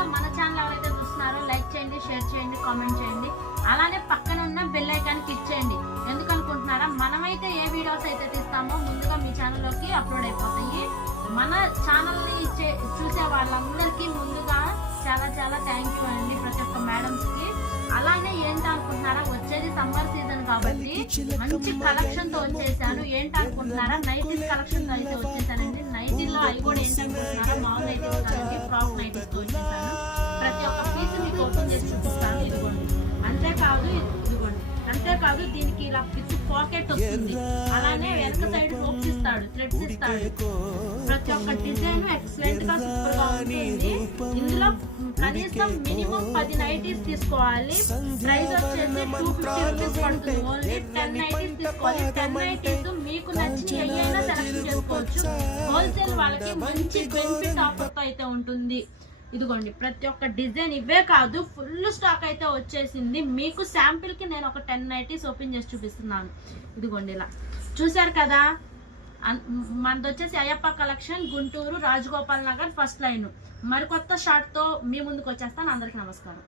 ముందుగా మన ఛానల్ ఎవరైతే చూస్తున్నారో లైక్ చేయండి, షేర్ చేయండి, కామెంట్ చేయండి. అలానే పక్కన ఉన్న బెల్ ఐకాన్ క్లిక్ చేయండి. ఎందుకు అనుకుంటున్నారా, మనమైతే ఏ వీడియోస్ అయితే తీస్తామో ముందుగా మీ ఛానల్లోకి అప్లోడ్ అయిపోతాయి. మన ఛానల్ని చూసే వాళ్ళందరికీ ముందుగా చాలా చాలా థ్యాంక్ యూ అండి, ప్రతి ఒక్క మేడమ్స్కి. అలానే ఏంటనుకుంటున్నారా, వచ్చేది సమ్మర్ సీజన్ కాబట్టి మంచి కలెక్షన్ తో వచ్చేసాను. ఏంటనుకుంటున్నారా, నైటీస్ కలెక్షన్ తో అయితే వచ్చేసానండి. నైటీల్లో అవి కూడా ఏంటనుకుంటున్నారా, మామూలు నైటీస్ కాదండి, ఫ్రాక్ నైటీస్ తో వచ్చేసాను. ప్రతి ఒక్క పీస్ మీకు ఓపెన్ చేసి చూపిస్తాను. ఇదిగోండి, అంతేకాదు దీనికి ఇలా విత్ పాకెట్ వస్తుంది. అలానే వెనక సైడ్ హోప్స్ ఇస్తాడు, థ్రెడ్స్ ఇస్తాడు. ప్రతి ఒక్క డిజైన్ ఎక్సలెంట్ గా సూపర్ గా ఉంటుంది. ఇందులో కనీసం మినిమం 10 నైటీస్ తీసుకోవాలి. ప్రైస్ వచ్చేసి 250 రూపీస్ పడుతుంది. ఓన్లీ 10 నైటీస్ తీసుకోవాలి. 10 నైటీస్ మీకు నచ్చిన ఏదైనా సెలెక్ట్ చేసుకోవచ్చు. హోల్సేల్ వాళ్ళకి మంచి బెనిఫిట్ ఆఫర్ తో అయితే ఉంటుంది. ఇదిగోండి, ప్రతి ఒక్క డిజైన్ ఇవే కాదు, ఫుల్ స్టాక్ అయితే వచ్చేసింది. మీకు శాంపిల్ కి నేను ఒక 10 నైటీస్ ఓపెన్ చేసి చూపిస్తున్నాను. ఇదిగోండి, ఇలా చూసారు కదా. మనది వచ్చేసి Ayyappa collection, Guntur, Rajagopal Nagar, first line. మరికొత్త షార్ట్ తో మీ ముందుకు వచ్చేస్తాను. అందరికి నమస్కారం.